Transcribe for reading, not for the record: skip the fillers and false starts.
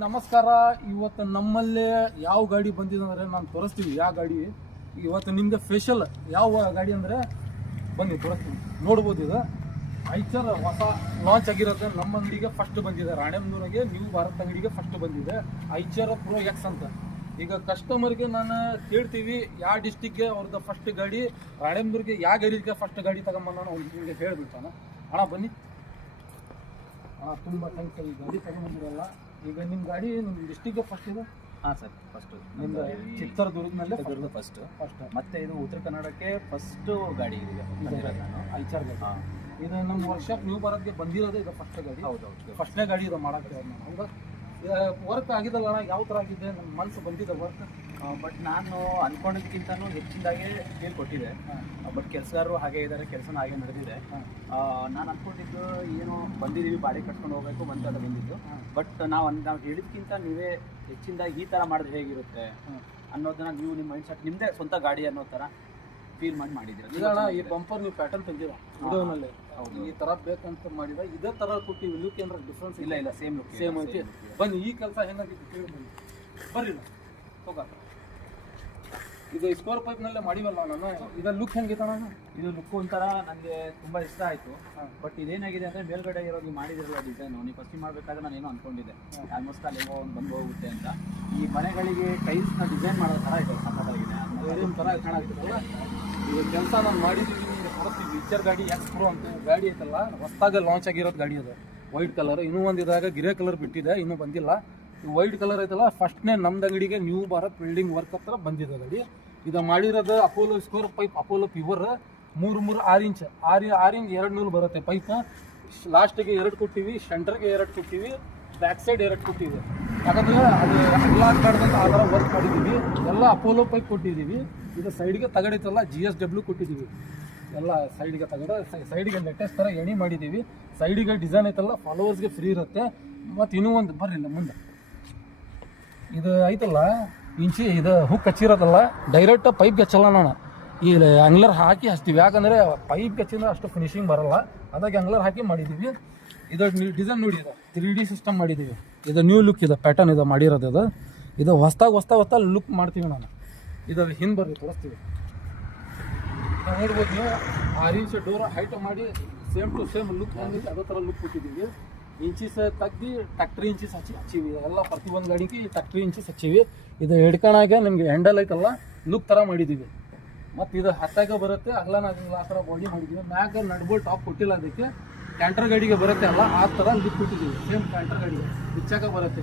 ನಮಸ್ಕಾರ. ಇವತ್ತು ನಮ್ಮಲ್ಲಿ ಯಾವ ಗಾಡಿ ಬಂದಿದೆ ಅಂದರೆ ನಾನು ತೋರಿಸ್ತೀವಿ ಯಾವ ಗಾಡಿ. ಇವತ್ತು ನಿಮಗೆ ಸ್ಪೆಷಲ್ ಯಾವ ಗಾಡಿ ಅಂದರೆ ಬನ್ನಿ ತೋರಿಸ್ತೀವಿ. ನೋಡ್ಬೋದು, ಇದು ಐಚರ್ ಹೊಸ ಲಾಂಚ್ ಆಗಿರೋದು ನಮ್ಮ ಅಂಗಡಿಗೆ ಫಸ್ಟ್ ಬಂದಿದೆ. ರಾಣೆಬೆನ್ನೂರಿಗೆ ನ್ಯೂ ಭಾರತ್ ಅಂಗಡಿಗೆ ಫಸ್ಟ್ ಬಂದಿದೆ ಐಚರ್ ಪ್ರೋ ಎಕ್ಸ್ ಅಂತ. ಈಗ ಕಸ್ಟಮರ್ಗೆ ನಾನು ಕೇಳ್ತೀವಿ ಯಾವ ಡಿಸ್ಟಿಕ್ಗೆ ಅವ್ರದ್ದು ಫಸ್ಟ್ ಗಾಡಿ, ರಾಣೆಬೆನ್ನೂರಿಗೆ ಯಾವ ಗಾಡಿಗೆ ಫಸ್ಟ್ ಗಾಡಿ ತಗೊಂಬಂದ ನಿಮಗೆ ಹೇಳ್ಬಿಡ್ತಾನೆ. ಅಣ್ಣ ಬನ್ನಿ ಅಣ್ಣ, ತುಂಬ ಥ್ಯಾಂಕ್ಸ್. ಈ ಗಾಡಿ ತಗೊಂಬಂದಿರಲ್ಲ. ಈಗ ನಿಮ್ಮ ಗಾಡಿ ನಿಮ್ಮ ಡಿಸ್ಟಿಕ್ಗೆ ಫಸ್ಟ್ ಇದೆ? ಹಾಂ ಸರ್, ಫಸ್ಟು ನಿಮ್ದು ಚಿತ್ರದುರ್ಗದಲ್ಲೇ ಫಸ್ಟ್ ಮತ್ತೆ ಇದು ಉತ್ತರ ಕನ್ನಡಕ್ಕೆ ಫಸ್ಟು ಗಾಡಿ ಇದೆ ನಾನು ಐಚರ್ ಗಾಡಿ. ಹಾಂ, ಇದು ನಮ್ಮ ವರ್ಷಕ್ಕೆ ನ್ಯೂ ಭಾರತ್ಗೆ ಬಂದಿರೋದೇ ಇದು ಫಸ್ಟ್ ಗಾಡಿ. ಹೌದೌದು, ಫಸ್ಟ್ನೇ ಗಾಡಿ ಇದು ಮಾಡೋಕ್ಕೆ ನಾನು. ಹೌದಾ, ವರ್ಕ್ ಆಗಿದಲ್ಲ ಅಣ್ಣ? ಯಾವ ಥರ ಆಗಿದೆ? ನನ್ನ ಮನಸ್ಸು ಬಂದಿದೆ ವರ್ಕ್. ಬಟ್ ನಾನು ಅಂದ್ಕೊಂಡಿದ್ದಕ್ಕಿಂತನೂ ಹೆಚ್ಚಿನದಾಗೆ ಫೀಲ್ ಕೊಟ್ಟಿದೆ. ಬಟ್ ಕೆಲಸಗಾರರು ಹಾಗೆ ಇದ್ದಾರೆ, ಕೆಲಸನೂ ಹಾಗೆ ನಡೆದಿದೆ. ನಾನು ಅಂದ್ಕೊಂಡಿದ್ದು ಏನೋ ಬಂದಿದ್ದೀವಿ ಬಾಡಿ ಕಟ್ಕೊಂಡು ಹೋಗಬೇಕು ಅಂತ ಬಂದಿದ್ದು. ಬಟ್ ನಾವು ಹೇಳಿದ್ಕಿಂತ ನೀವೇ ಹೆಚ್ಚಿನದಾಗಿ ಈ ಥರ ಮಾಡಿದ್ರೆ ಹೇಗಿರುತ್ತೆ ಅನ್ನೋದನ್ನ ನೀವು ನಿಮ್ಮ ಮೈಂಡ್ ಸೆಟ್ ನಿಮ್ಮದೇ ಸ್ವಂತ ಗಾಡಿ ಅನ್ನೋ ಥರ ಫೀಲ್ ಮಾಡಿದ್ದೀರ. ಇದಣ್ಣ, ಈ ಬಂಪರ್ ನೀವು ಪ್ಯಾಟರ್ನ್ ತಂದಿರ ವಿಡಿಯೋನಲ್ಲಿ ಈ ಥರ ಬೇಕಂತ ಮಾಡಿದ ಇದೇ ಥರ ಕೊಟ್ಟಿವಿ. ಲುಕ್ ಏನಾರ ಡಿಫ್ರೆನ್ಸ್? ಇಲ್ಲ, ಸೇಮ್ ಲುಕ್, ಸೇಮ್ ಐತಿ. ಬನ್ನಿ, ಈ ಕೆಲಸ ಹೆಂಗಾಗಿತ್ತು ಕೇಳಿ ಬನ್ನಿ. ಬರ್ರಿ ಹೋಗ. ಇದು ಸ್ಕ್ವೇರ್ ಪೈಪ್ನಲ್ಲೇ ಮಾಡಿವಲ್ಲ ನಾನು. ಇದು ಲುಕ್ ಹೆಂಗಿತ್ತಣ್ಣ? ಇದು ಲುಕ್ ಒಂಥರ ನನಗೆ ತುಂಬ ಇಷ್ಟ ಆಯಿತು. ಬಟ್ ಇದೇನಾಗಿದೆ ಅಂದರೆ ಮೇಲ್ಗಡೆ ಇರೋದು ಮಾಡಿದಿರಲ್ಲ ಡಿಸೈನು, ನೀವು ಫಸ್ಟ್ ಮಾಡಬೇಕಾದ್ರೆ ನಾನು ಏನೋ ಅಂದ್ಕೊಂಡಿದ್ದೆ ಆಲ್ಮೋಸ್ಟ್ ಅಲ್ಲಿ ಏನೋ ಒಂದು ಬಂದು ಹೋಗುತ್ತೆ ಅಂತ. ಈ ಮನೆಗಳಿಗೆ ಟೈಲ್ಸ್ನ ಡಿಸೈನ್ ಮಾಡೋ ಥರ ಇದೆ, ಸಖತ್ತಾಗಿದೆ. ಒಂದು ಥರ ಕಾಣಾಗ್ತಿದ್ದಲ್ಲ. ಈಗ ಕೆಲಸ ನಾನು ಮಾಡಿದ್ದೀವಿ, ನಿಮಗೆ ಕೊಡ್ತೀವಿ. ಈಚರ್ ಗಾಡಿ ಎಕ್ಸ್ ಪ್ರೋ ಅಂತ ಗಾಡಿ ಐತಲ್ಲ, ಹೊಸದಾಗಿ ಲಾಂಚ್ ಆಗಿರೋದು ಗಾಡಿ ಅದು. ವೈಟ್ ಕಲರ್, ಇನ್ನೂ ಒಂದು ಇದಾಗ ಗ್ರೇ ಕಲರ್ ಬಿಟ್ಟಿದೆ, ಇನ್ನೂ ಬಂದಿಲ್ಲ. ವೈಟ್ ಕಲರ್ ಐತಲ್ಲ, ಫಸ್ಟ್ನೇ ನಮ್ದು ಅಂಗಡಿಗೆ ನ್ಯೂ ಭಾರತ್ ಬಿಲ್ಡಿಂಗ್ ವರ್ಕ್ ಹತ್ರ ಬಂದಿದೆ ಗಾಡಿ. ಇದು ಮಾಡಿರೋದು Apollo square pipe, Apollo pure 3 6 inch 6 inch 2 ನೂಲು ಬರುತ್ತೆ ಪೈಪ್. ಲಾಸ್ಟಿಗೆ 2 ಕೊಟ್ಟಿವಿ, ಸೆಂಟರ್ಗೆ 2 ಕೊಟ್ಟಿವಿ, ಬ್ಯಾಕ್ ಸೈಡ್ 2 ಕೊಟ್ಟಿವಿ. ಯಾಕಂದರೆ ಅದು ಎಲ್ಲ ಕಾಡ್ದಂತ ಆ ಥರ ವರ್ಕ್ ಮಾಡಿದ್ದೀವಿ. ಎಲ್ಲ ಅಪೋಲೋ ಪೈಪ್ ಕೊಟ್ಟಿದ್ದೀವಿ. ಇದು ಸೈಡ್ಗೆ ತಗಡಿತಲ್ಲ GSW ಕೊಟ್ಟಿದ್ದೀವಿ. ಎಲ್ಲ ಸೈಡಿಗೆ ತಗಡ, ಸೈಡಿಗೆ ಲೇಟೆಸ್ಟ್ ಥರ ಎಣಿ ಮಾಡಿದ್ದೀವಿ. ಸೈಡಿಗೆ ಡಿಸೈನ್ ಐತಲ್ಲ, ಫಾಲೋವರ್ಸ್ಗೆ ಫ್ರೀ ಇರುತ್ತೆ. ಮತ್ತು ಇನ್ನೂ ಒಂದು ಬರ್ರಿಲ್ಲ ಮುಂದೆ ಇದು ಐತಲ್ಲ ಇಂಚಿ, ಇದು ಹುಕ್ ಹಚ್ಚಿರೋದಲ್ಲ, ಡೈರೆಕ್ಟ್ ಪೈಪ್ಗೆ ಹಚ್ಚಲ್ಲ ನಾನು. ಈ ಆಂಗ್ಲರ್ ಹಾಕಿ ಹಚ್ತೀವಿ. ಯಾಕಂದರೆ ಪೈಪ್ಗೆ ಹಚ್ಚಿದ್ರೆ ಅಷ್ಟು ಫಿನಿಶಿಂಗ್ ಬರೋಲ್ಲ, ಅದಾಗಿ ಆಂಗ್ಲರ್ ಹಾಕಿ ಮಾಡಿದ್ದೀವಿ. ಇದು ಡಿಸೈನ್ ನೋಡಿ, ಇದು 3D ಸಿಸ್ಟಮ್ ಮಾಡಿದ್ದೀವಿ. ಇದು ನ್ಯೂ ಲುಕ್ ಇದೆ, ಪ್ಯಾಟರ್ನ್ ಇದು ಮಾಡಿರೋದು. ಇದು ಹೊಸ್ದಾಗಿ ಲುಕ್ ಮಾಡ್ತೀವಿ ನಾನು. ಇದು ಹಿಂದೆ ಬರ್ರಿ ತೋರಿಸ್ತೀವಿ. ನೋಡ್ಬೋದು ನೀವು, 6 ಇಂಚ್ ಡೋರ್ ಹೈಟ್ ಮಾಡಿ ಸೇಮ್ ಟು ಸೇಮ್ ಲುಕ್ ಬಂದಿದೆ. ಅದೇ ಥರ ಲುಕ್ ಕೊಟ್ಟಿದ್ದೀವಿ. ಇಂಚೀಸ್ ತೆಗ್ದು 30 ಇಂಚೀಸ್ ಹಚ್ಚಿವಿ. ಎಲ್ಲ ಪ್ರತಿಯೊಂದು ಗಾಡಿಗೆ 30 ಇಂಚೀಸ್ ಹಚ್ಚಿವಿ. ಇದು ಹಿಡ್ಕೊಳಾಗೆ ನಿಮಗೆ ಹ್ಯಾಂಡಲ್ ಐತಲ್ಲ, ಲುಕ್ ಥರ ಮಾಡಿದ್ದೀವಿ. ಮತ್ತು ಇದು ಹತ್ತಾಗ ಬರುತ್ತೆ, ಅಗಲ ಆ ಥರ ಬಾಡಿ ಮಾಡಿದ್ದೀವಿ. ಮ್ಯಾಗ ನಡ್ಬೋಲ್ಟ್ ಟಾಪ್ ಕೊಟ್ಟಿಲ್ಲ, ಅದಕ್ಕೆ ಕ್ಯಾಂಟರ್ ಗಾಡಿಗೆ ಬರುತ್ತೆ ಅಲ್ಲ ಆ ಥರ ಲುಕ್ ಕೊಟ್ಟಿದ್ದೀವಿ. ಸೇಮ್ ಕ್ಯಾಂಟರ್ ಗಾಡಿಗೆ ಬಿಚ್ಚಾಗ ಬರುತ್ತೆ.